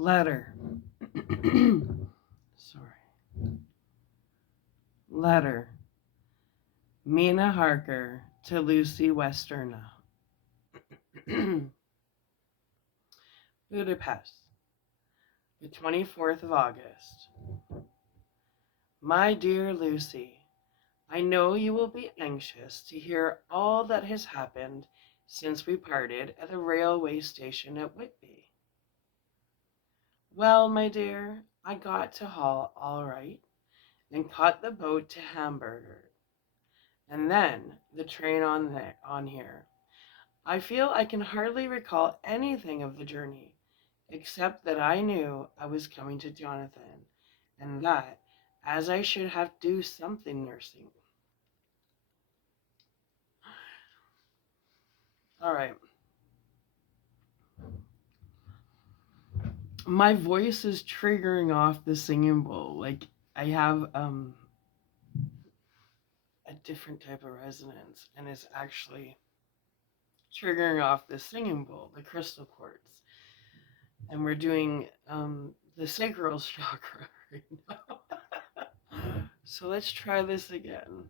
Letter. Sorry. Letter. Mina Harker to Lucy Westenra. Budapest, the 24th of August. My dear Lucy, I know you will be anxious to hear all that has happened since we parted at the railway station at Whitby. Well, my dear, I got to Hull all right and caught the boat to Hamburg, and then the train on here. I feel I can hardly recall anything of the journey, except that I knew I was coming to Jonathan, and that, as I should have to do something nursing. All right. My voice is triggering off the singing bowl. Like I have a different type of resonance, and it's actually triggering off the singing bowl, the crystal quartz. And we're doing the sacral chakra right now. So let's try this again.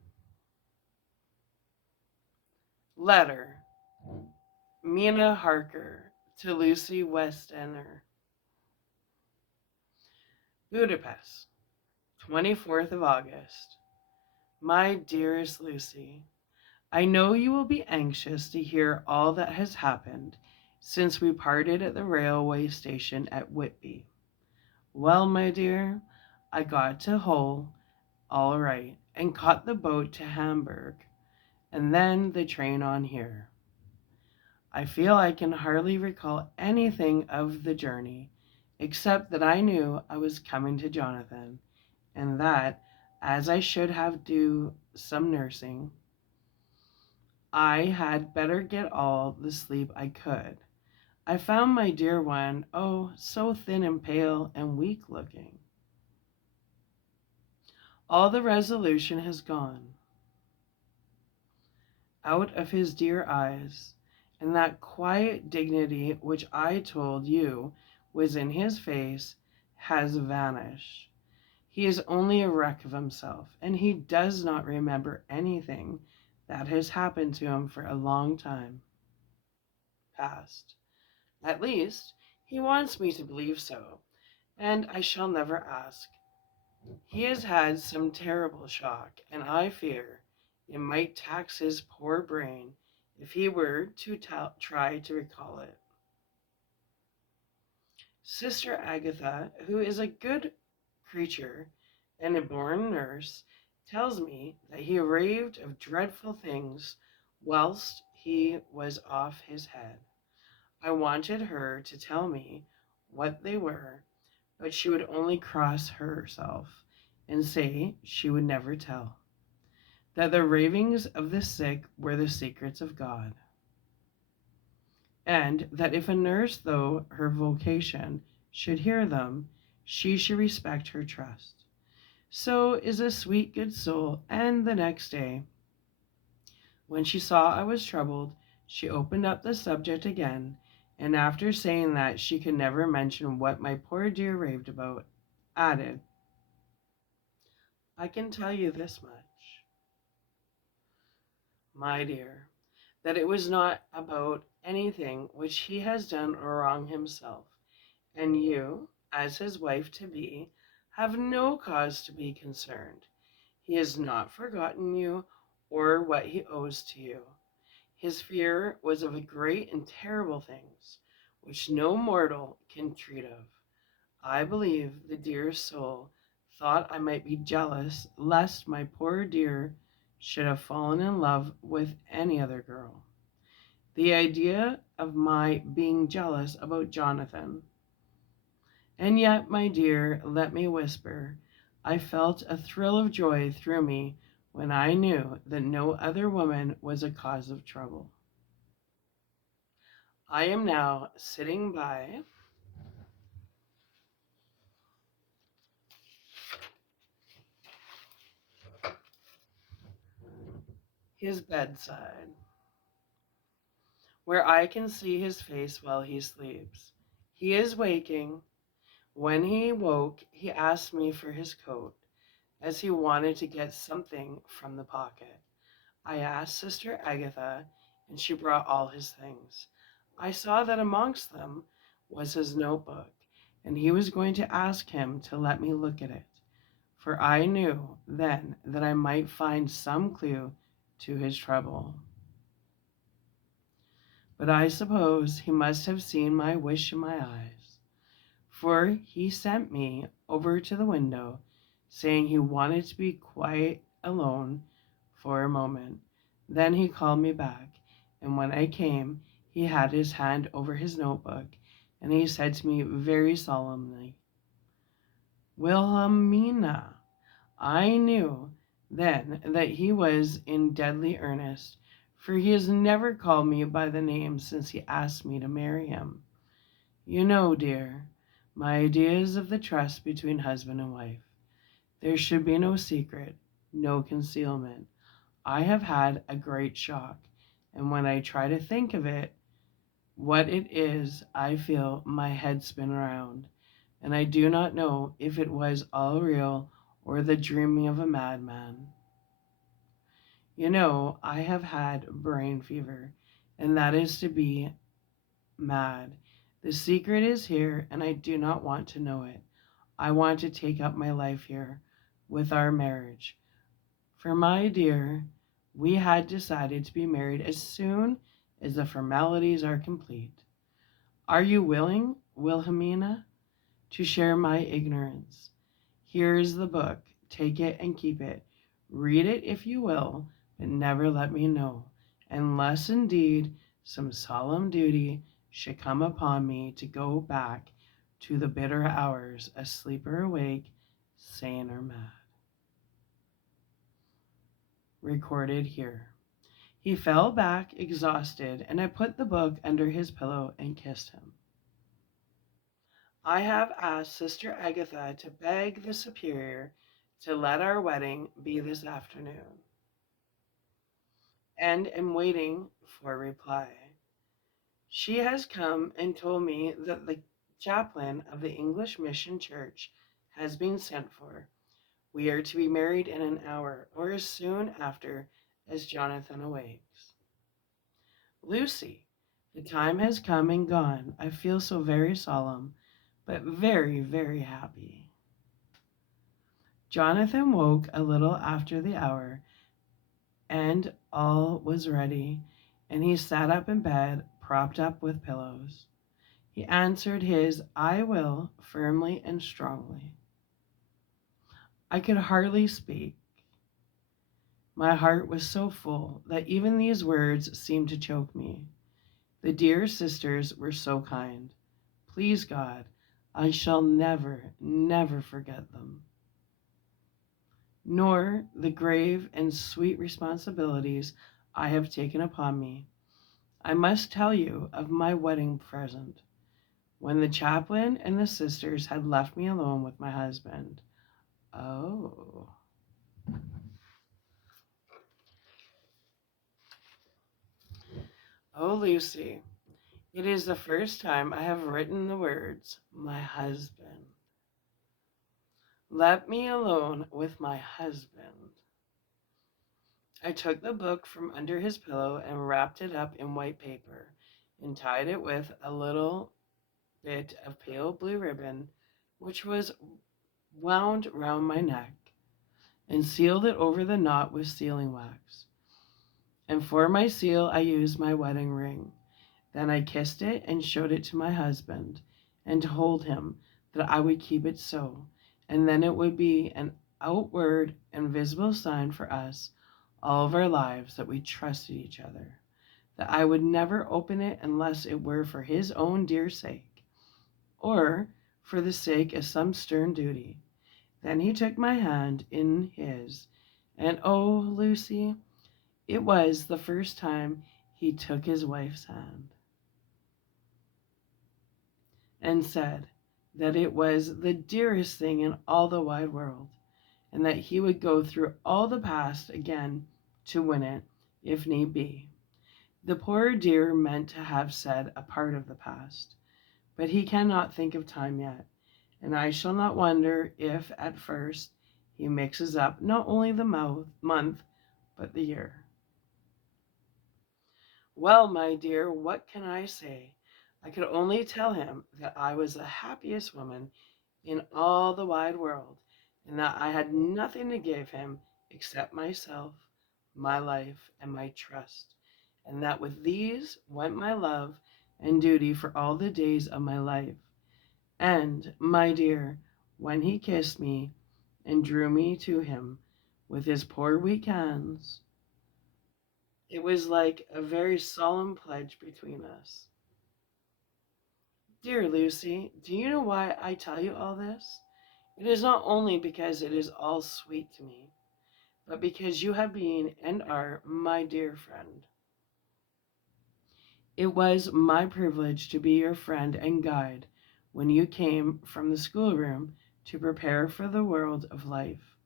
Letter. Mina Harker to Lucy Westenra. Budapest, 24th of August. My dearest Lucy, I know you will be anxious to hear all that has happened since we parted at the railway station at Whitby. Well, my dear, I got to Hull all right and caught the boat to Hamburg and then the train on here. I feel I can hardly recall anything of the journey, except that I knew I was coming to Jonathan, and that, as I should have do some nursing, I had better get all the sleep I could. I found my dear one, oh, so thin and pale and weak looking. All the resolution has gone out of his dear eyes, and that quiet dignity which I told you was in his face has vanished. He is only a wreck of himself, and he does not remember anything that has happened to him for a long time past. At least, he wants me to believe so, and I shall never ask. He has had some terrible shock, and I fear it might tax his poor brain if he were to try to recall it. Sister Agatha, who is a good creature and a born nurse, tells me that he raved of dreadful things whilst he was off his head. I wanted her to tell me what they were, but she would only cross herself and say she would never tell, that the ravings of the sick were the secrets of God, and that if a nurse, though her vocation, should hear them, she should respect her trust. So is a sweet good soul, and the next day, when she saw I was troubled, she opened up the subject again, and after saying that she could never mention what my poor dear raved about, added, I can tell you this much, my dear, that it was not about anything which he has done wrong himself, and you, as his wife to be, have no cause to be concerned. He has not forgotten you or what he owes to you. His fear was of great and terrible things, which no mortal can treat of. I believe the dear soul thought I might be jealous lest my poor dear should have fallen in love with any other girl. The idea of my being jealous about Jonathan. And yet, my dear, let me whisper, I felt a thrill of joy through me when I knew that no other woman was a cause of trouble. I am now sitting by his bedside, where I can see his face while he sleeps. He is waking, When he woke, he asked me for his coat, as he wanted to get something from the pocket. I asked Sister Agatha, and she brought all his things. I saw that amongst them was his notebook, and he was going to ask him to let me look at it, for I knew then that I might find some clue to his trouble. But I suppose he must have seen my wish in my eyes, for he sent me over to the window, saying he wanted to be quite alone for a moment. Then he called me back, and when I came, he had his hand over his notebook, and he said to me very solemnly, "Wilhelmina." I knew then that he was in deadly earnest, for he has never called me by the name since he asked me to marry him. You know, dear, my ideas of the trust between husband and wife. There should be no secret, no concealment. I have had a great shock, and when I try to think of it, what it is, I feel my head spin around, and I do not know if it was all real or the dreaming of a madman. You know, I have had brain fever, and that is to be mad. The secret is here, and I do not want to know it. I want to take up my life here with our marriage. For my dear, we had decided to be married as soon as the formalities are complete. Are you willing, Wilhelmina, to share my ignorance? Here is the book. Take it and keep it. Read it if you will, but never let me know, unless indeed some solemn duty should come upon me to go back to the bitter hours, asleep or awake, sane or mad. Recorded here. He fell back exhausted, and I put the book under his pillow and kissed him. I have asked Sister Agatha to beg the Superior to let our wedding be this afternoon, and am waiting for a reply. She has come and told me that the chaplain of the English Mission Church has been sent for. We are to be married in an hour, or as soon after as Jonathan awakes. Lucy, the time has come and gone. I feel so very solemn, but very, very happy. Jonathan woke a little after the hour, and all was ready, and he sat up in bed, propped up with pillows. He answered his "I will" firmly and strongly. I could hardly speak. My heart was so full that even these words seemed to choke me. The dear sisters were so kind. Please God, I shall never, never forget them, nor the grave and sweet responsibilities I have taken upon me. I must tell you of my wedding present. When the chaplain and the sisters had left me alone with my husband. Oh. Oh, Lucy, it is the first time I have written the words, my husband. Let me alone with my husband. I took the book from under his pillow and wrapped it up in white paper and tied it with a little bit of pale blue ribbon, which was wound round my neck, and sealed it over the knot with sealing wax. And for my seal I used my wedding ring. Then I kissed it and showed it to my husband, and told him that I would keep it so, and then it would be an outward and visible sign for us all of our lives that we trusted each other, that I would never open it unless it were for his own dear sake, or for the sake of some stern duty. Then he took my hand in his, and oh, Lucy, it was the first time he took his wife's hand, and said that it was the dearest thing in all the wide world, and that he would go through all the past again to win it, if need be. The poor dear meant to have said a part of the past, but he cannot think of time yet, and I shall not wonder if at first he mixes up not only the month, but the year. Well, my dear, what can I say? I could only tell him that I was the happiest woman in all the wide world, and that I had nothing to give him except myself, my life, and my trust, and that with these went my love and duty for all the days of my life. And, my dear, when he kissed me and drew me to him with his poor weak hands, it was like a very solemn pledge between us. Dear Lucy, do you know why I tell you all this? It is not only because it is all sweet to me, but because you have been and are my dear friend. It was my privilege to be your friend and guide when you came from the schoolroom to prepare for the world of life.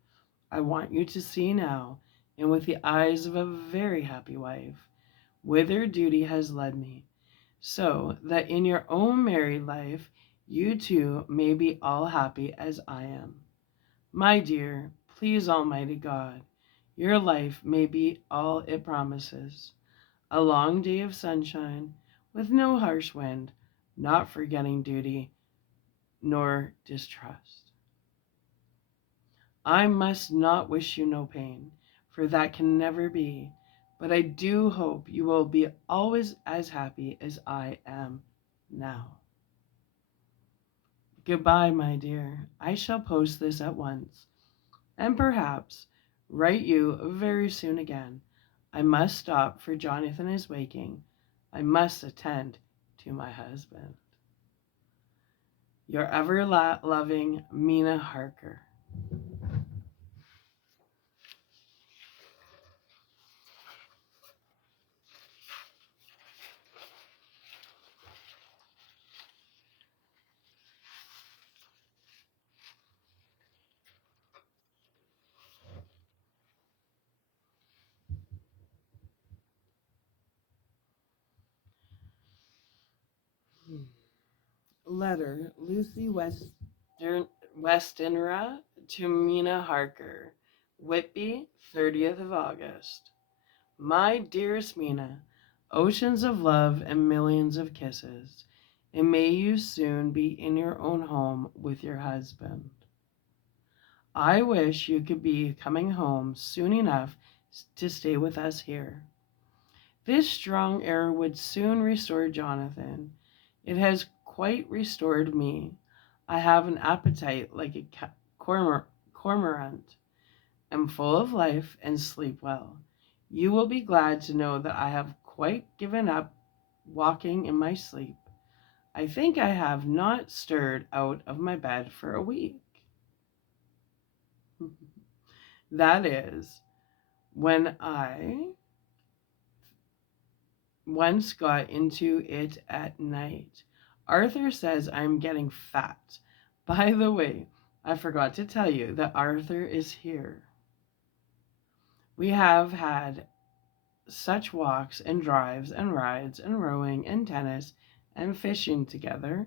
I want you to see now, and with the eyes of a very happy wife, whither duty has led me, so that in your own married life you too may be all happy as I am. My dear, please Almighty God, your life may be all it promises. A long day of sunshine, with no harsh wind, not forgetting duty, nor distrust. I must not wish you no pain, for that can never be, but I do hope you will be always as happy as I am now. Goodbye, my dear. I shall post this at once, and perhaps write you very soon again. I must stop, for Jonathan is waking. I must attend to my husband. Your ever loving Mina Harker. Letter, Lucy Westenra to Mina Harker. Whitby, 30th of August. My dearest Mina, oceans of love and millions of kisses, and may you soon be in your own home with your husband. I wish you could be coming home soon enough to stay with us here. This strong air would soon restore Jonathan. It has quite restored me. I have an appetite like a cormorant, am full of life, and sleep well. You will be glad to know that I have quite given up walking in my sleep. I think I have not stirred out of my bed for a week. That is, when I once got into it at night. Arthur says I'm getting fat. By the way, I forgot to tell you that Arthur is here. We have had such walks and drives and rides and rowing and tennis and fishing together,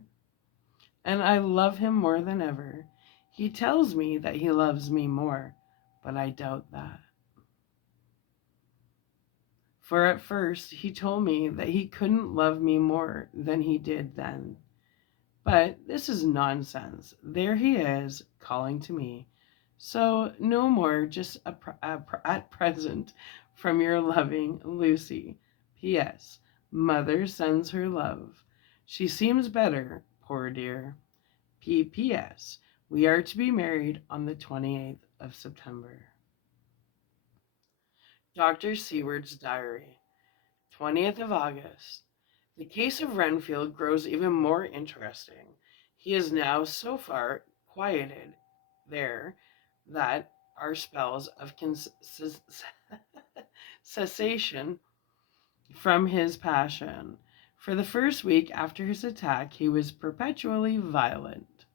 and I love him more than ever. He tells me that he loves me more, but I doubt that. For at first he told me that he couldn't love me more than he did then. But this is nonsense. There he is, calling to me. So no more, just at present, from your loving Lucy. P.S. Mother sends her love. She seems better, poor dear. P.P.S. We are to be married on the 28th of September. Dr. Seward's Diary, 20th of August. The case of Renfield grows even more interesting. He is now so far quieted there that our spells of cessation from his passion. For the first week after his attack, he was perpetually violent.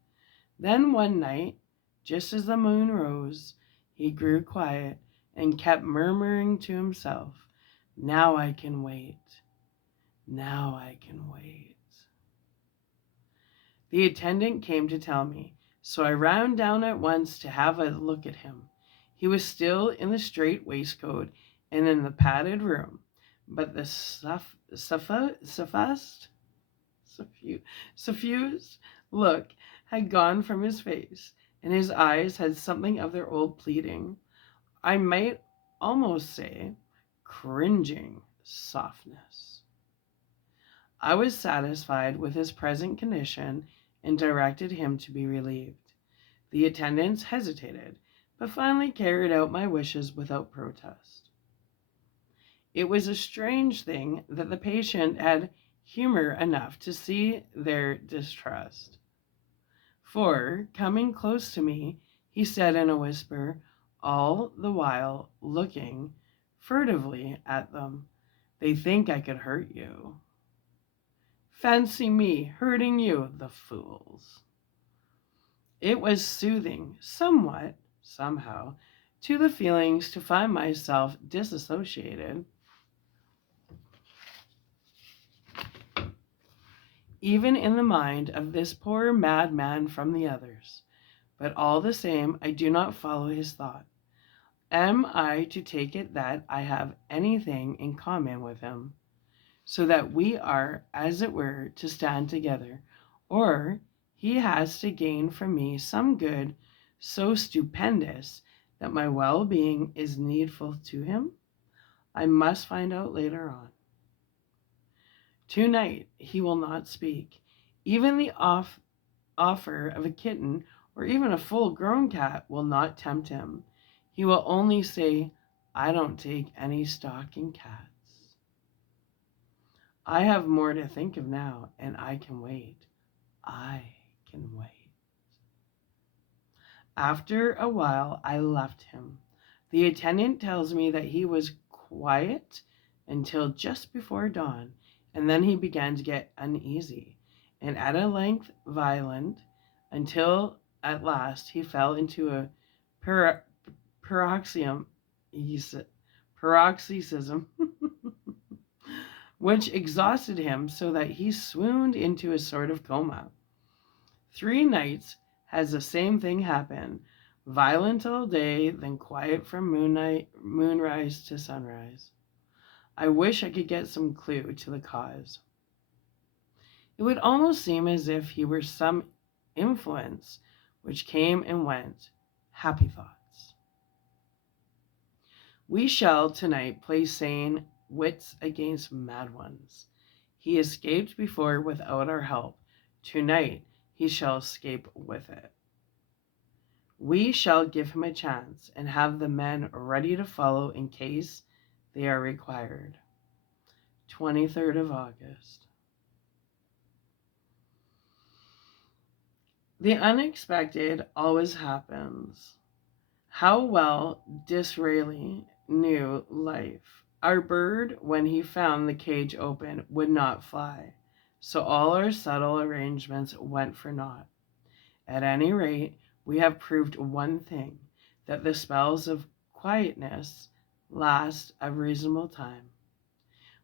Then one night, just as the moon rose, he grew quiet and kept murmuring to himself, "Now I can wait. Now I can wait." The attendant came to tell me So I ran down at once to have a look at him. He was still in the straight waistcoat and in the padded room, but the suffused look had gone from his face, and his eyes had something of their old pleading, I might almost say cringing softness. I was satisfied with his present condition and directed him to be relieved. The attendants hesitated, but finally carried out my wishes without protest. It was a strange thing that the patient had humor enough to see their distrust. For, coming close to me, he said in a whisper, all the while looking furtively at them, "They think I could hurt you. Fancy me hurting you, the fools." It was soothing, somewhat, somehow, to the feelings to find myself disassociated, even in the mind of this poor madman, from the others. But all the same, I do not follow his thought. Am I to take it that I have anything in common with him, so that we are, as it were, to stand together, or he has to gain from me some good so stupendous that my well-being is needful to him? I must find out later on. Tonight he will not speak. Even the offer of a kitten or even a full-grown cat will not tempt him. He will only say, "I don't take any stock in cats. I have more to think of now, and I can wait. I can wait." After a while, I left him. The attendant tells me that he was quiet until just before dawn, and then he began to get uneasy, and at length violent, until at last he fell into a paroxysm, which exhausted him so that he swooned into a sort of coma. 3 nights has the same thing happen, violent all day, then quiet from moonrise to sunrise. I wish I could get some clue to the cause. It would almost seem as if he were some influence which came and went. Happy thoughts. We shall tonight play sane wits against mad ones. He escaped before without our help. Tonight he shall escape with it. We shall give him a chance and have the men ready to follow in case they are required. 23rd of August. The unexpected always happens. How well Disraeli knew life. Our bird, when he found the cage open, would not fly, so all our subtle arrangements went for naught. At any rate, we have proved one thing, that the spells of quietness last a reasonable time.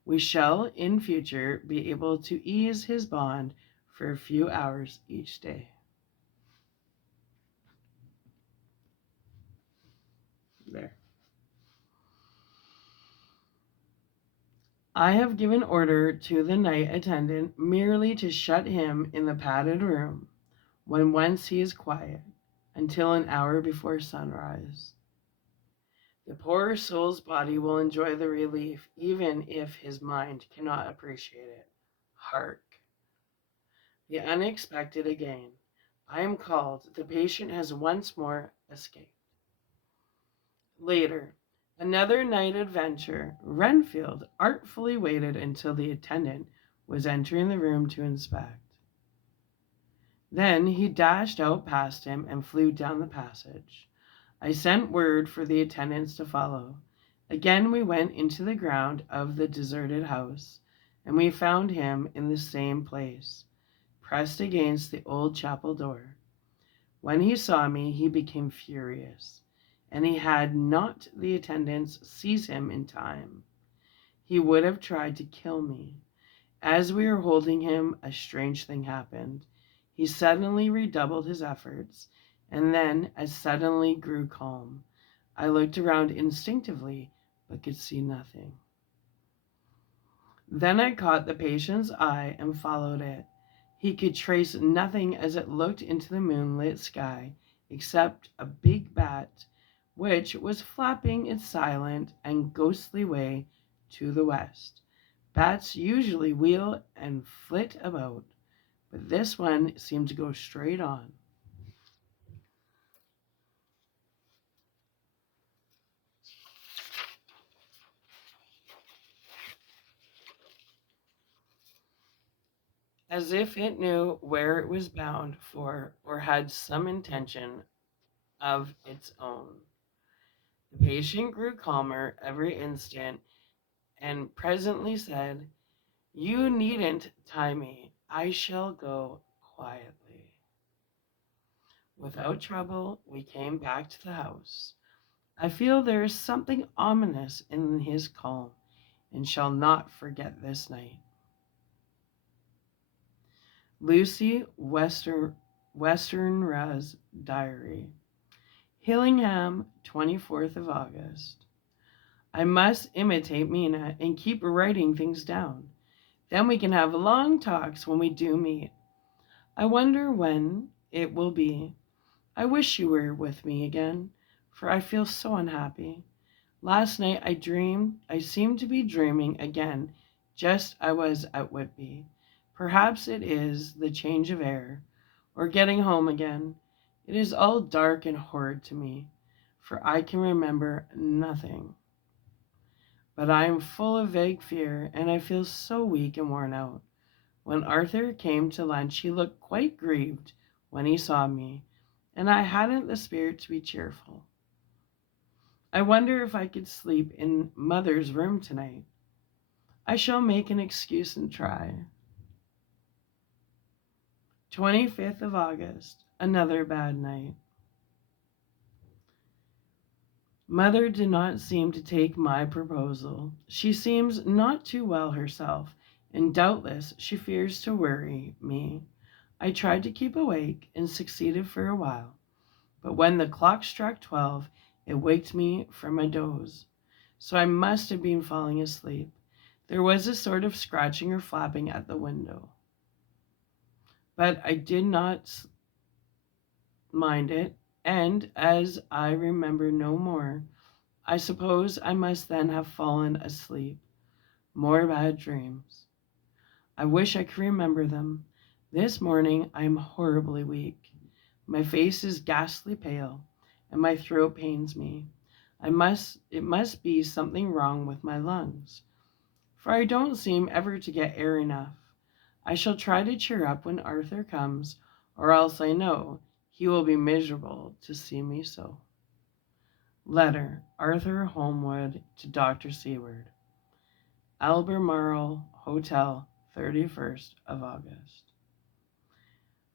We shall in future be able to ease his bond for a few hours each day. There. I have given order to the night attendant merely to shut him in the padded room, when once he is quiet, until an hour before sunrise. The poor soul's body will enjoy the relief, even if his mind cannot appreciate it. Hark! The unexpected again. I am called. The patient has once more escaped. Later, another night adventure. Renfield artfully waited until the attendant was entering the room to inspect. Then he dashed out past him and flew down the passage. I sent word for the attendants to follow. Again we went into the ground of the deserted house, and we found him in the same place, pressed against the old chapel door. When he saw me, he became furious, and he had not the attendants seize him in time, he would have tried to kill me. As we were holding him, a strange thing happened. He suddenly redoubled his efforts, and then as suddenly grew calm. I looked around instinctively, but could see nothing. Then I caught the patient's eye and followed it. He could trace nothing as it looked into the moonlit sky, except a big bat, which was flapping its silent and ghostly way to the west. Bats usually wheel and flit about, but this one seemed to go straight on. As if it knew where it was bound for or had some intention of its own. The patient grew calmer every instant and presently said, "You needn't tie me. I shall go quietly." Without trouble, we came back to the house. I feel there is something ominous in his calm and shall not forget this night. Lucy Westenra's Diary. Hillingham, 24th of August. I must imitate Mina and keep writing things down. Then we can have long talks when we do meet. I wonder when it will be. I wish you were with me again, for I feel so unhappy. Last night I seemed to be dreaming again, just I was at Whitby. Perhaps it is the change of air, or getting home again. It is all dark and horrid to me, for I can remember nothing. But I am full of vague fear, and I feel so weak and worn out. When Arthur came to lunch, he looked quite grieved when he saw me, and I hadn't the spirit to be cheerful. I wonder if I could sleep in Mother's room tonight. I shall make an excuse and try. 25th of August, another bad night. Mother did not seem to take my proposal. She seems not too well herself, and doubtless she fears to worry me. I tried to keep awake and succeeded for a while, but when the clock struck 12, it waked me from a doze. So I must have been falling asleep. There was a sort of scratching or flapping at the window, but I did not mind it, and as I remember no more, I suppose I must then have fallen asleep. More bad dreams. I wish I could remember them. This morning I am horribly weak. My face is ghastly pale, and my throat pains me. It must be something wrong with my lungs, for I don't seem ever to get air enough. I shall try to cheer up when Arthur comes, or else I know he will be miserable to see me so. Letter, Arthur Holmwood to Dr. Seward. Albemarle Hotel, 31st of August.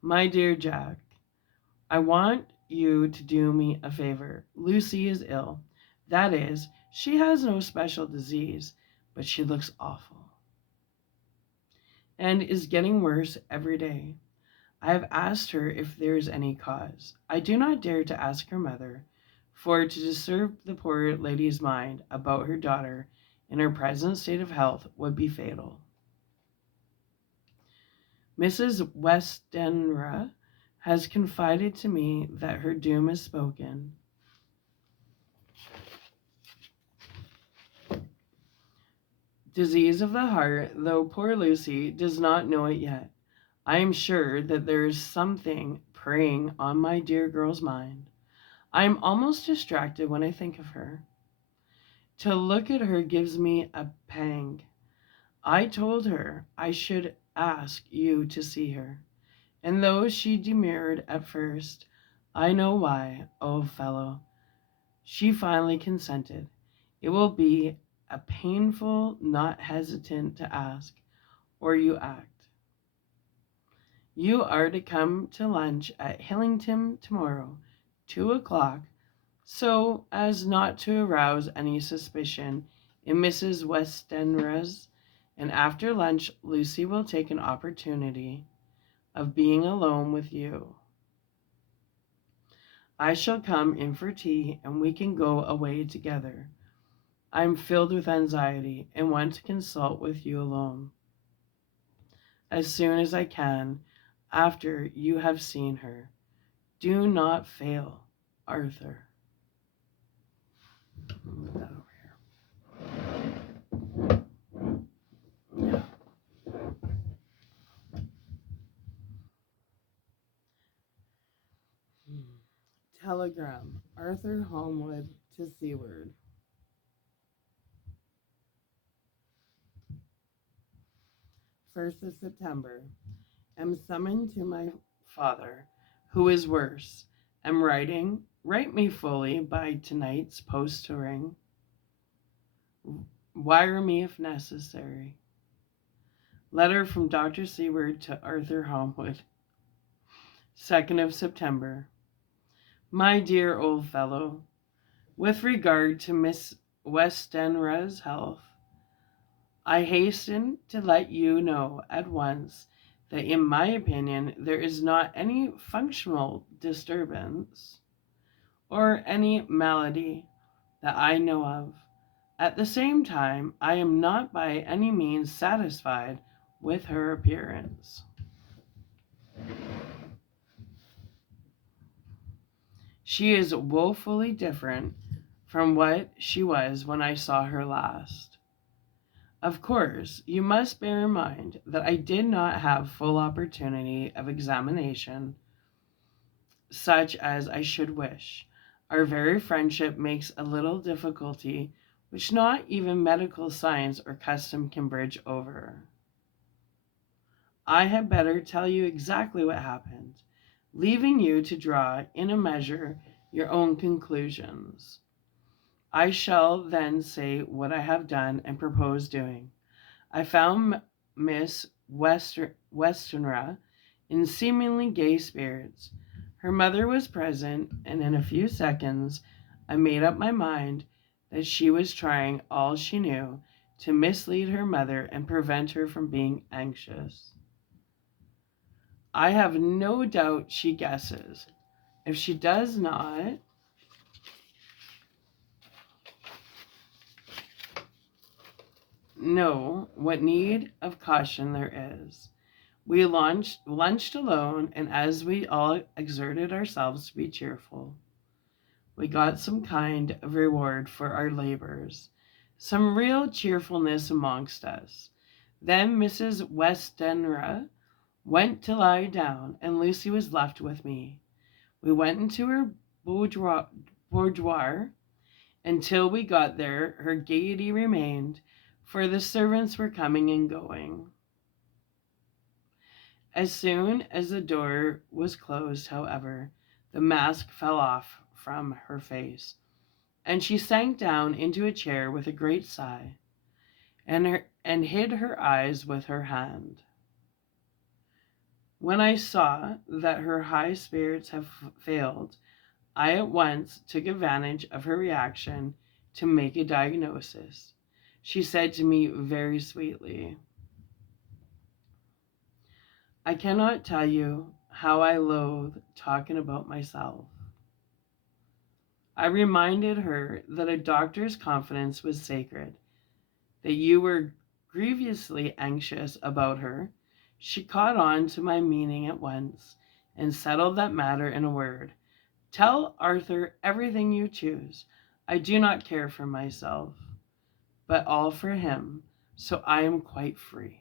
My dear Jack, I want you to do me a favor. Lucy is ill. That is, she has no special disease, but she looks awful and is getting worse every day. I have asked her if there is any cause. I do not dare to ask her mother, for to disturb the poor lady's mind about her daughter in her present state of health would be fatal. Mrs. Westenra has confided to me that her doom is spoken. Disease of the heart, though poor Lucy does not know it yet. I am sure that there is something preying on my dear girl's mind. I am almost distracted when I think of her. To look at her gives me a pang. I told her I should ask you to see her, and though she demurred at first, I know why, old fellow, she finally consented. It will be a painful not hesitant to ask, or you act. You are to come to lunch at Hillington tomorrow, 2 o'clock, so as not to arouse any suspicion in Mrs. Westenra's, and after lunch Lucy will take an opportunity of being alone with you. I shall come in for tea and we can go away together. I am filled with anxiety and want to consult with you alone as soon as I can after you have seen her. Do not fail, Arthur. Move that over here. Yeah. Telegram. Arthur Holmwood to Seward. 1st of September. Am summoned to my father, who is worse. Am writing. Write me fully by tonight's post to ring. Wire me if necessary. Letter from Dr. Seward to Arthur Holmwood. 2nd of September. My dear old fellow, with regard to Miss Westenra's health, I hasten to let you know at once that in my opinion there is not any functional disturbance or any malady that I know of. At the same time, I am not by any means satisfied with her appearance. She is woefully different from what she was when I saw her last. Of course, you must bear in mind that I did not have full opportunity of examination such as I should wish. Our very friendship makes a little difficulty which not even medical science or custom can bridge over. I had better tell you exactly what happened, leaving you to draw, in a measure, your own conclusions. I shall then say what I have done and propose doing. I found Miss Westenra in seemingly gay spirits. Her mother was present, and in a few seconds I made up my mind that she was trying all she knew to mislead her mother and prevent her from being anxious. I have no doubt she guesses. If she does not, know what need of caution there is. We lunched alone, and as we all exerted ourselves to be cheerful, we got some kind of reward for our labors, some real cheerfulness amongst us. Then Mrs. Westenra went to lie down, and Lucy was left with me. We went into her boudoir. Until we got there, her gaiety remained, for the servants were coming and going. As soon as the door was closed, however, the mask fell off from her face, and she sank down into a chair with a great sigh, and hid her eyes with her hand. When I saw that her high spirits had failed, I at once took advantage of her reaction to make a diagnosis. She said to me very sweetly, I cannot tell you how I loathe talking about myself. I reminded her that a doctor's confidence was sacred, that you were grievously anxious about her. She caught on to my meaning at once and settled that matter in a word. Tell Arthur everything you choose. I do not care for myself, but all for him, so I am quite free.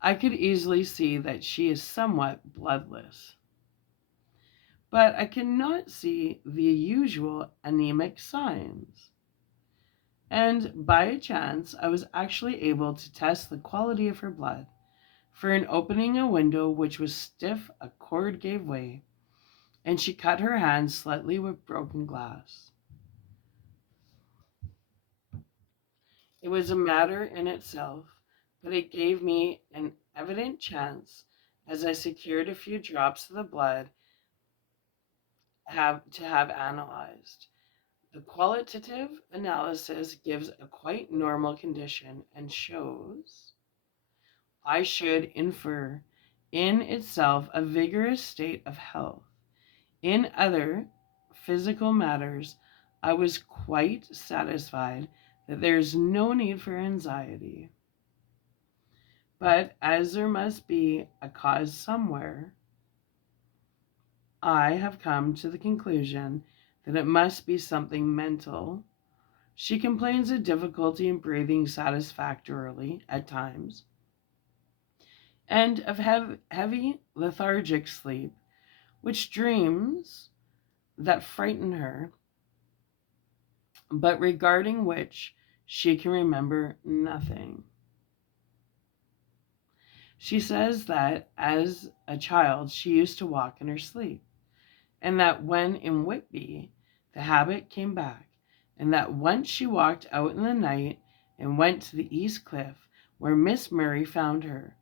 I could easily see that she is somewhat bloodless, but I cannot see the usual anemic signs. And by a chance, I was actually able to test the quality of her blood, for in opening a window which was stiff, a cord gave way, and she cut her hand slightly with broken glass. It was a matter in itself, but it gave me an evident chance, as I secured a few drops of the blood to have analyzed. The qualitative analysis gives a quite normal condition and shows I should infer in itself a vigorous state of health. In other physical matters, I was quite satisfied that there's no need for anxiety. But as there must be a cause somewhere, I have come to the conclusion that it must be something mental. She complains of difficulty in breathing satisfactorily at times, and of heavy lethargic sleep, which dreams that frighten her, but regarding which she can remember nothing. She says that as a child she used to walk in her sleep, and that when in Whitby the habit came back, and that once she walked out in the night and went to the East Cliff where Miss Murray found her,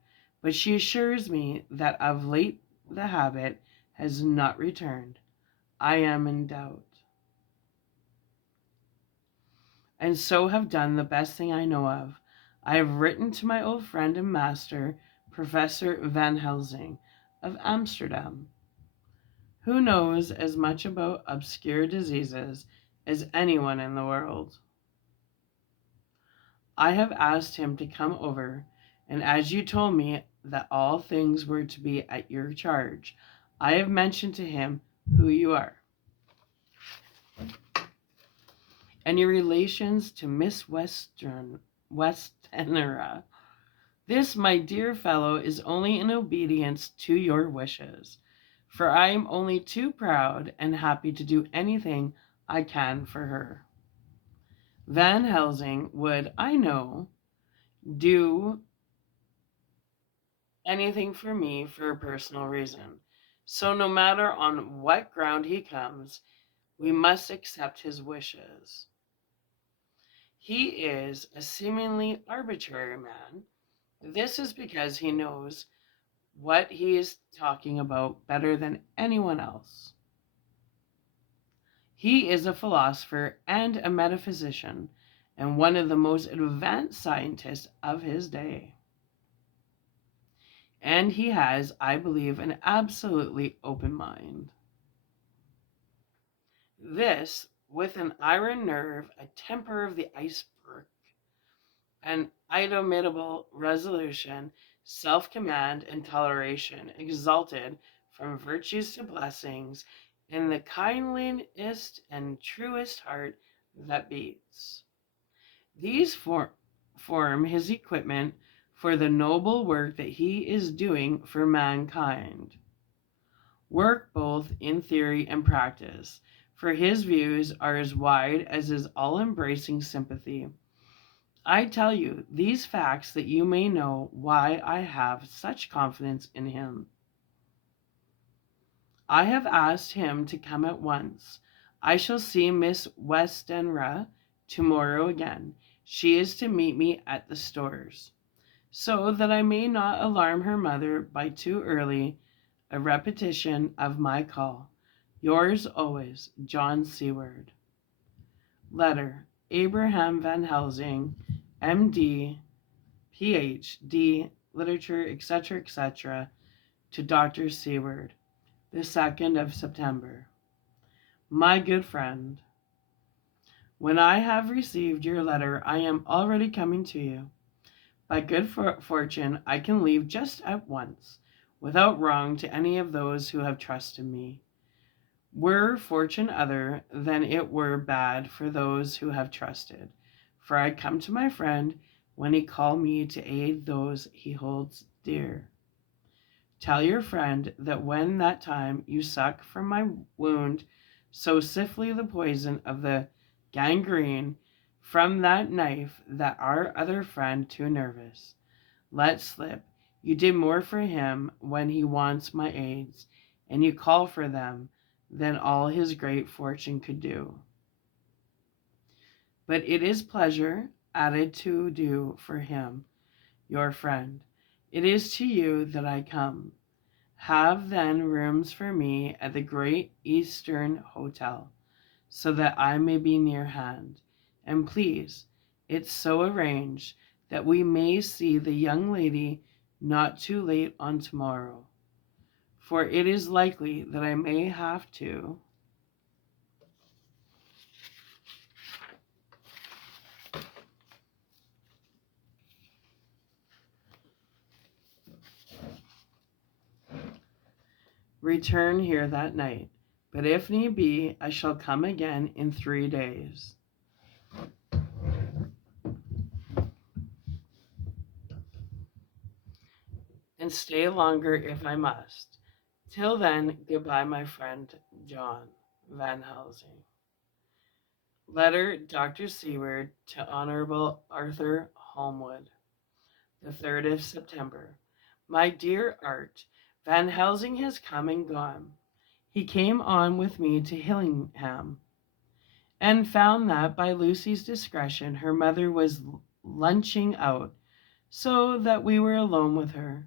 but she assures me that of late the habit has not returned. I am in doubt, and so have done the best thing I know of. I have written to my old friend and master, Professor Van Helsing of Amsterdam, who knows as much about obscure diseases as anyone in the world. I have asked him to come over, and as you told me that all things were to be at your charge, I have mentioned to him who you are and your relations to Miss Westenra. This, my dear fellow, is only in obedience to your wishes, for I am only too proud and happy to do anything I can for her. Van Helsing would, I know, do anything for me for a personal reason. So no matter on what ground he comes, we must accept his wishes. He is a seemingly arbitrary man. This is because he knows what he is talking about better than anyone else. He is a philosopher and a metaphysician, and one of the most advanced scientists of his day. And he has, I believe, an absolutely open mind. This, with an iron nerve, a temper of the iceberg, an indomitable resolution, self-command, and toleration, exalted from virtues to blessings, in the kindliest and truest heart that beats. These form his equipment for the noble work that he is doing for mankind. Work both in theory and practice, for his views are as wide as his all-embracing sympathy. I tell you these facts that you may know why I have such confidence in him. I have asked him to come at once. I shall see Miss Westenra tomorrow again. She is to meet me at the stores, so that I may not alarm her mother by too early a repetition of my call. Yours always, John Seward. Letter, Abraham Van Helsing, M.D., Ph.D., Literature, etc., etc., to Dr. Seward, the 2nd of September. My good friend, when I have received your letter, I am already coming to you. By good fortune, I can leave just at once, without wrong to any of those who have trusted me. Were fortune other, then it were bad for those who have trusted. For I come to my friend when he call me to aid those he holds dear. Tell your friend that when that time you suck from my wound so swiftly the poison of the gangrene from that knife that our other friend too nervous let slip. You did more for him when he wants my aids, and you call for them than all his great fortune could do. But it is pleasure added to do for him, your friend. It is to you that I come. Have then rooms for me at the Great Eastern Hotel, so that I may be near hand. And please, it's so arranged that we may see the young lady not too late on tomorrow, for it is likely that I may have to return here that night, but if need be, I shall come again in 3 days, and stay longer if I must. Till then, goodbye, my friend John Van Helsing. Letter Dr. Seward to Honorable Arthur Holmwood, the 3rd of September. My dear Art, Van Helsing has come and gone. He came on with me to Hillingham, and found that by Lucy's discretion her mother was lunching out, so that we were alone with her.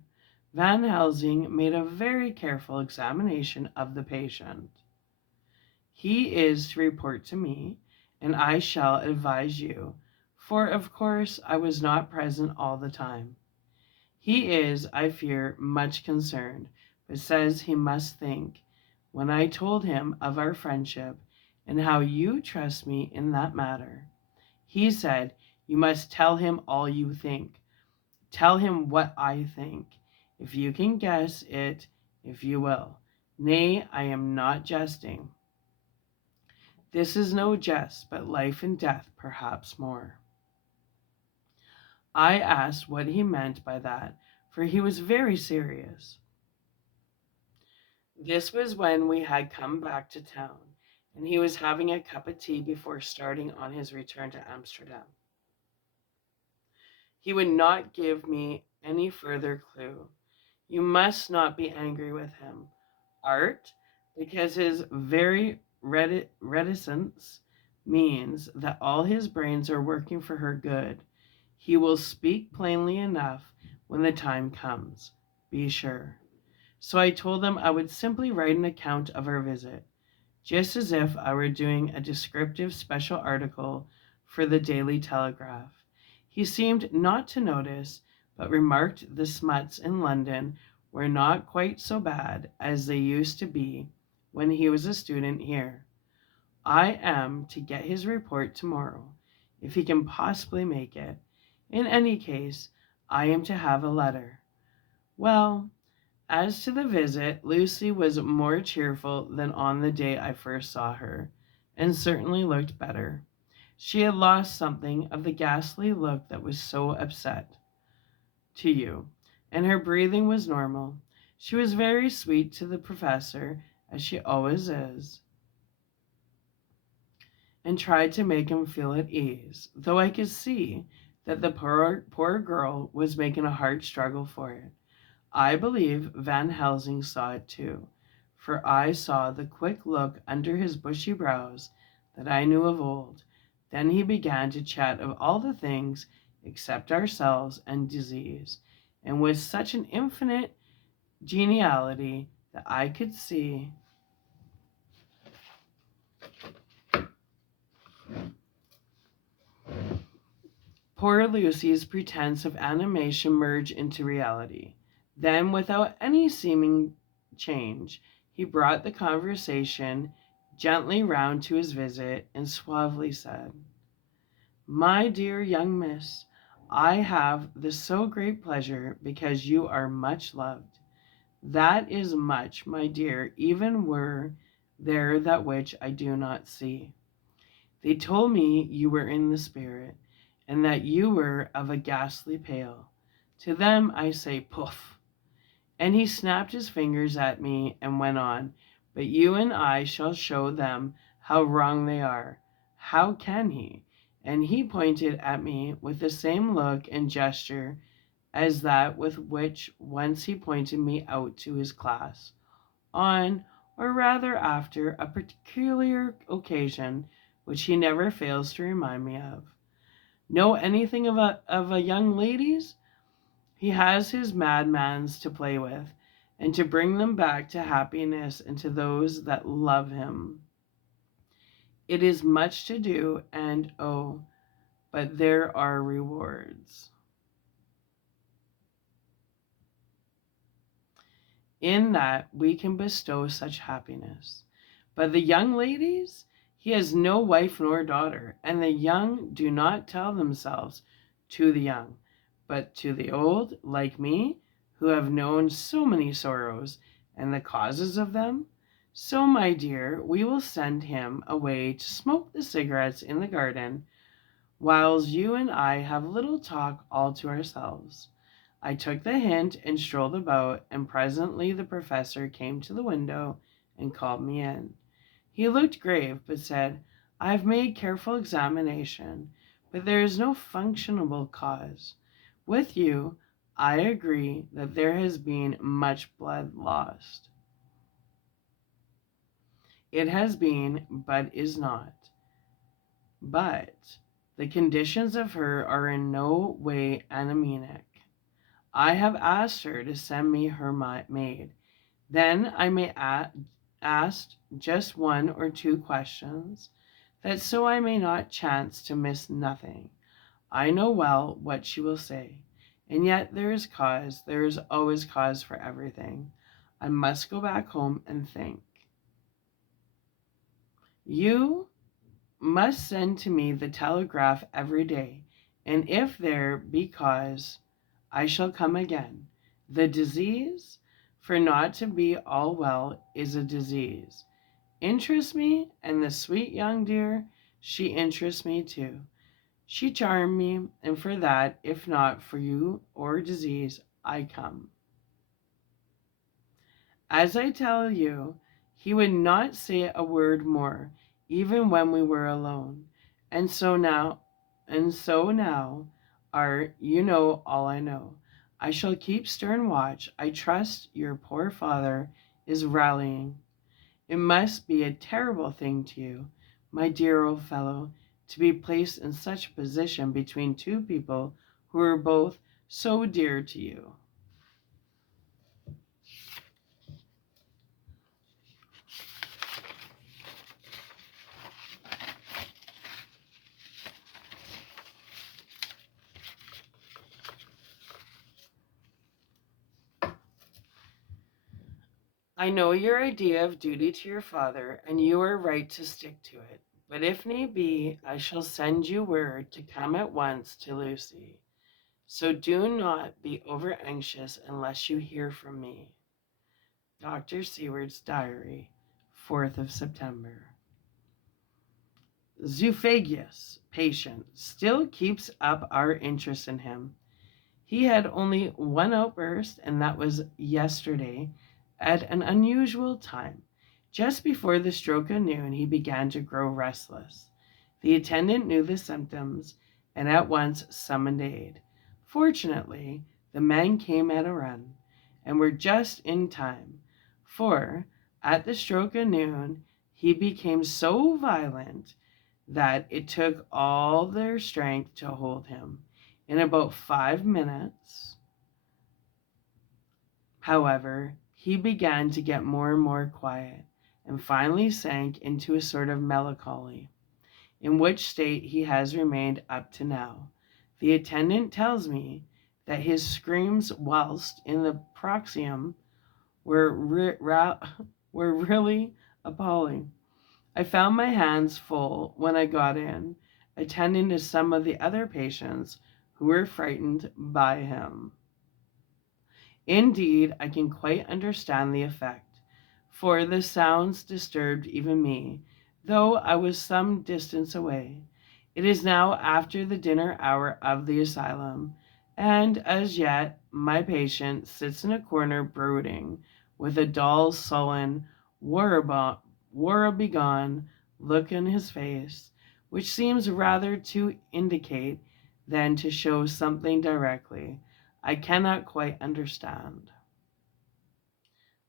Van Helsing made a very careful examination of the patient. He is to report to me, and I shall advise you, for of course I was not present all the time. He is, I fear, much concerned, but says he must think, when I told him of our friendship, and how you trust me in that matter. He said, you must tell him all you think. Tell him what I think, if you can guess it, if you will. Nay, I am not jesting. This is no jest, but life and death, perhaps more. I asked what he meant by that, for he was very serious. This was when we had come back to town, and he was having a cup of tea before starting on his return to Amsterdam. He would not give me any further clue. You must not be angry with him, Art, because his very reticence means that all his brains are working for her good. He will speak plainly enough when the time comes, be sure. So I told them I would simply write an account of our visit, just as if I were doing a descriptive special article for the Daily Telegraph. He seemed not to notice, but remarked the smuts in London were not quite so bad as they used to be when he was a student here. I am to get his report tomorrow, if he can possibly make it. In any case, I am to have a letter. Well, as to the visit, Lucy was more cheerful than on the day I first saw her, and certainly looked better. She had lost something of the ghastly look that was so upset to you, and her breathing was normal. She was very sweet to the professor, as she always is, and tried to make him feel at ease, though I could see that the poor girl was making a hard struggle for it. I believe Van Helsing saw it too, for I saw the quick look under his bushy brows that I knew of old. Then he began to chat of all the things except ourselves and disease, and with such an infinite geniality that I could see poor Lucy's pretense of animation merge into reality. Then, without any seeming change, he brought the conversation gently round to his visit, and suavely said, my dear young miss, I have the so great pleasure because you are much loved. That is much, my dear, even were there that which I do not see. They told me you were in the spirit, and that you were of a ghastly pale. To them I say, poof. And he snapped his fingers at me and went on, but you and I shall show them how wrong they are. How can he? And he pointed at me with the same look and gesture as that with which once he pointed me out to his class, on, or rather after, a peculiar occasion which he never fails to remind me of. Know anything of a young lady's? He has his madmans to play with, and to bring them back to happiness and to those that love him. It is much to do, and oh, but there are rewards. in that we can bestow such happiness. But the young ladies, he has no wife nor daughter, and the young do not tell themselves to the young, but to the old, like me, who have known so many sorrows and the causes of them. So, my dear, we will send him away to smoke the cigarettes in the garden, whiles you and I have a little talk all to ourselves. I took the hint and strolled about, and presently the professor came to the window and called me in. He looked grave, but said, I have made careful examination, but there is no functionable cause. With you, I agree that there has been much blood lost. It has been, but is not. But the conditions of her are in no way anemic. I have asked her to send me her maid. Then I may ask just one or two questions, that so I may not chance to miss nothing. I know well what she will say, and yet there is always cause for everything. I must go back home and think. You must send to me the telegraph every day, and if there be cause, I shall come again. The disease, for not to be all well, is a disease, interests me, and the sweet young dear, she interests me too. She charmed me, and for that, if not for you or disease, I come. As I tell you, he would not say a word more, even when we were alone. And so now, Art, you know all I know. I shall keep stern watch. I trust your poor father is rallying. It must be a terrible thing to you, my dear old fellow, to be placed in such a position between two people who are both so dear to you. I know your idea of duty to your father, and you are right to stick to it. But if need be, I shall send you word to come at once to Lucy. So do not be over anxious unless you hear from me. Dr. Seward's Diary, 4th of September. Zoophagous patient still keeps up our interest in him. He had only one outburst, and that was yesterday at an unusual time. Just before the stroke of noon, he began to grow restless. The attendant knew the symptoms and at once summoned aid. Fortunately, the men came at a run and were just in time, for at the stroke of noon, he became so violent that it took all their strength to hold him. In about 5 minutes, however, he began to get more and more quiet, and finally sank into a sort of melancholy, in which state he has remained up to now. The attendant tells me that his screams whilst in the proxium were really appalling. I found my hands full when I got in, attending to some of the other patients who were frightened by him. Indeed, I can quite understand the effect, for the sounds disturbed even me, though I was some distance away. It is now after the dinner hour of the asylum, and as yet my patient sits in a corner brooding, with a dull, sullen, woebegone look in his face, which seems rather to indicate than to show something directly. I cannot quite understand.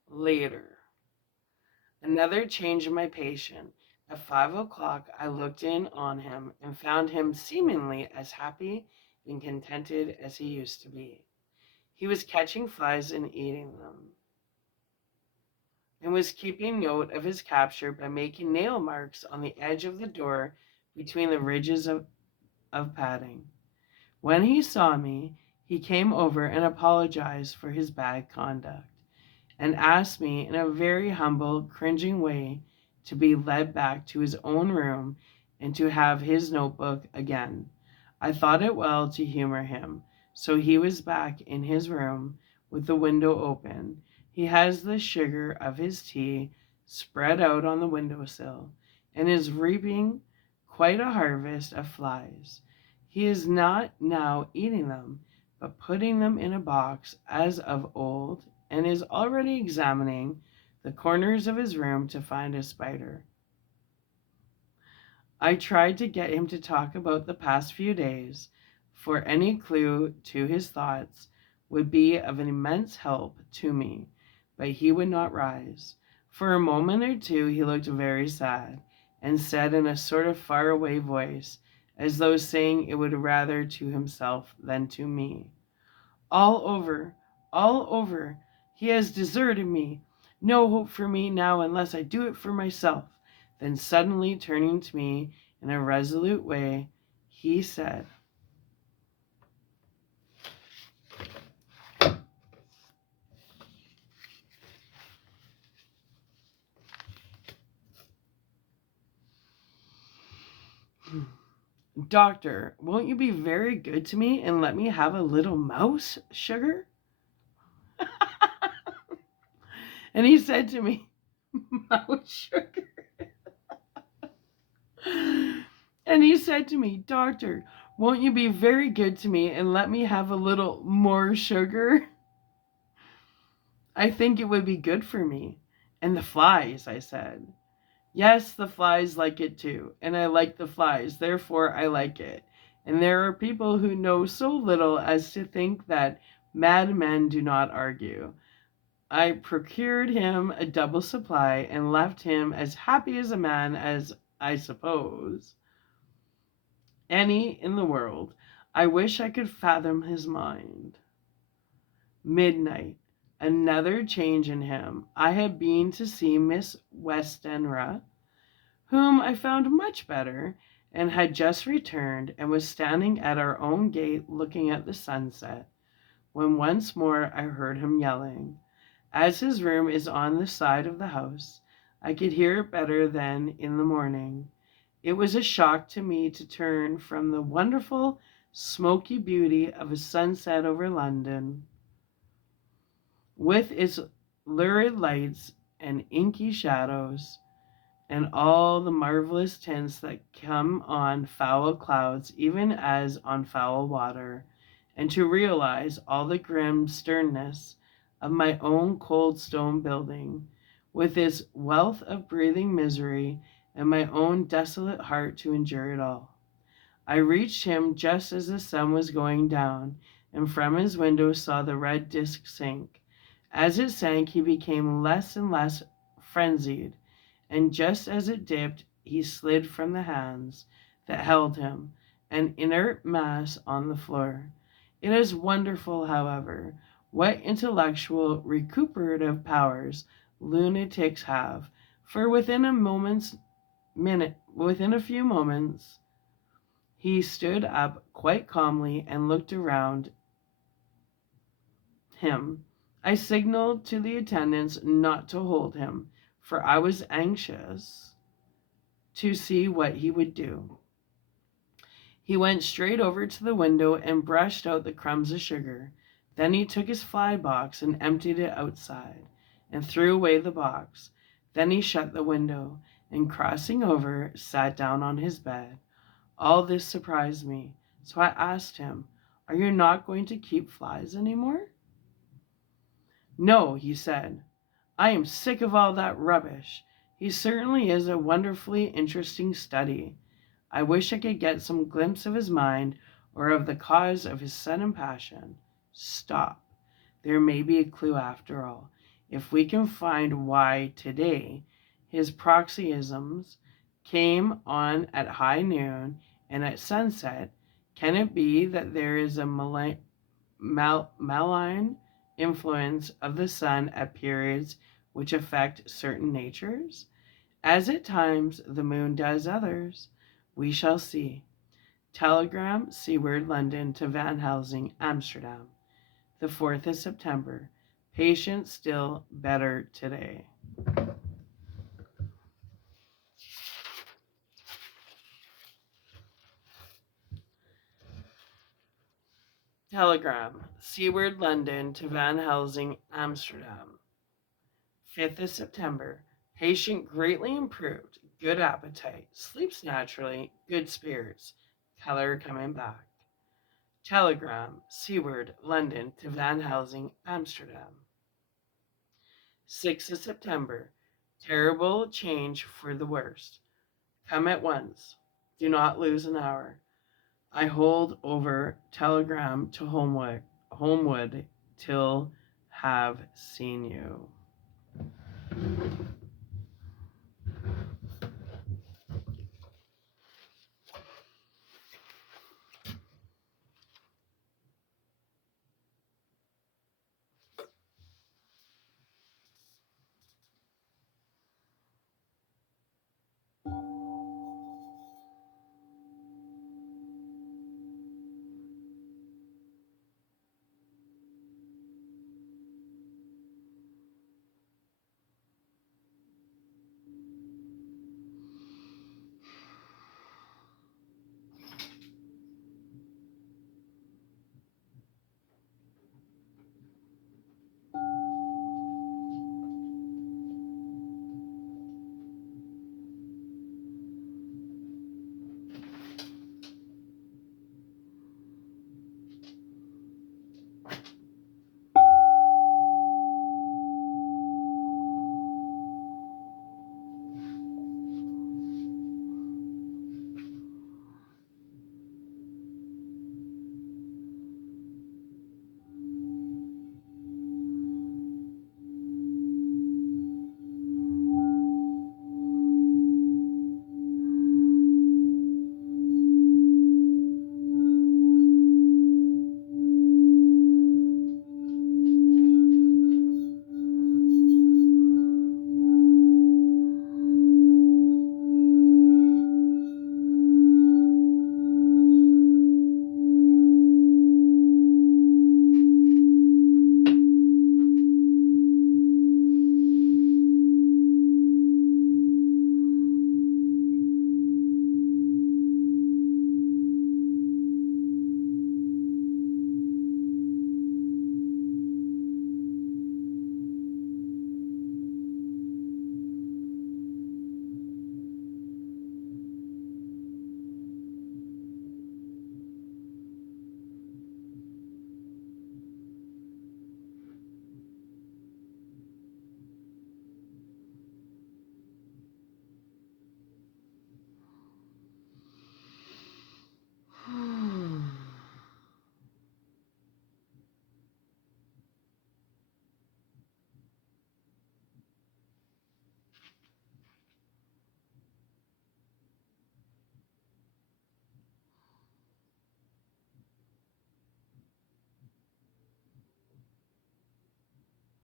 Later, another change in my patient. At 5 o'clock, I looked in on him and found him seemingly as happy and contented as he used to be. He was catching flies and eating them, and was keeping note of his capture by making nail marks on the edge of the door between the ridges of padding. When he saw me, he came over and apologized for his bad conduct, and asked me in a very humble, cringing way to be led back to his own room and to have his notebook again. I thought it well to humor him, so he was back in his room with the window open. He has the sugar of his tea spread out on the windowsill and is reaping quite a harvest of flies. He is not now eating them, but putting them in a box as of old, and is already examining the corners of his room to find a spider. I tried to get him to talk about the past few days, for any clue to his thoughts would be of an immense help to me, but he would not rise. For a moment or two he looked very sad, and said in a sort of far-away voice, as though saying it would rather to himself than to me, "All over, all over. He has deserted me. No hope for me now unless I do it for myself." Then suddenly turning to me in a resolute way, he said, "Doctor, won't you be very good to me and let me have a little mouse sugar?" And he said to me, "Mouse sugar?" And he said to me, "Doctor, won't you be very good to me and let me have a little more sugar? I think it would be good for me." "And the flies," I said. "Yes, the flies like it too, and I like the flies, therefore I like it. And there are people who know so little as to think that madmen do not argue." I procured him a double supply and left him as happy as a man as, I suppose, any in the world. I wish I could fathom his mind. Midnight. Another change in him. I had been to see Miss Westenra, whom I found much better, and had just returned, and was standing at our own gate looking at the sunset, when once more I heard him yelling. As his room is on the side of the house, I could hear it better than in the morning. It was a shock to me to turn from the wonderful smoky beauty of a sunset over London, with its lurid lights and inky shadows, and all the marvelous tints that come on foul clouds even as on foul water, and to realize all the grim sternness of my own cold stone building, with its wealth of breathing misery, and my own desolate heart to endure it all. I reached him just as the sun was going down, and from his window saw the red disk sink. As it sank, he became less and less frenzied, and just as it dipped, he slid from the hands that held him, an inert mass on the floor. It is wonderful, however, what intellectual recuperative powers lunatics have, for within a few moments, he stood up quite calmly and looked around him. I signaled to the attendants not to hold him, for I was anxious to see what he would do. He went straight over to the window and brushed out the crumbs of sugar. Then he took his fly box and emptied it outside, and threw away the box. Then he shut the window, and crossing over, sat down on his bed. All this surprised me, so I asked him, "Are you not going to keep flies any more?" "No," he said. "I am sick of all that rubbish. He certainly is a wonderfully interesting study. I wish I could get some glimpse of his mind, or of the cause of his sudden passion. Stop. There may be a clue after all. If we can find why today his paroxysms came on at high noon and at sunset, can it be that there is a malign influence of the sun at periods which affect certain natures, as at times the moon does others? We shall see. Telegram Seaward London to Van Helsing, Amsterdam, the 4th of September, Patient still better today. Telegram. Seaward London to Van Helsing, Amsterdam. 5th of September. Patient greatly improved. Good appetite. Sleeps naturally. Good spirits. Color coming back. Telegram. Seaward London to Van Helsing, Amsterdam. 6th of September. Terrible change for the worst. Come at once. Do not lose an hour. I hold over telegram to Homewood till have seen you.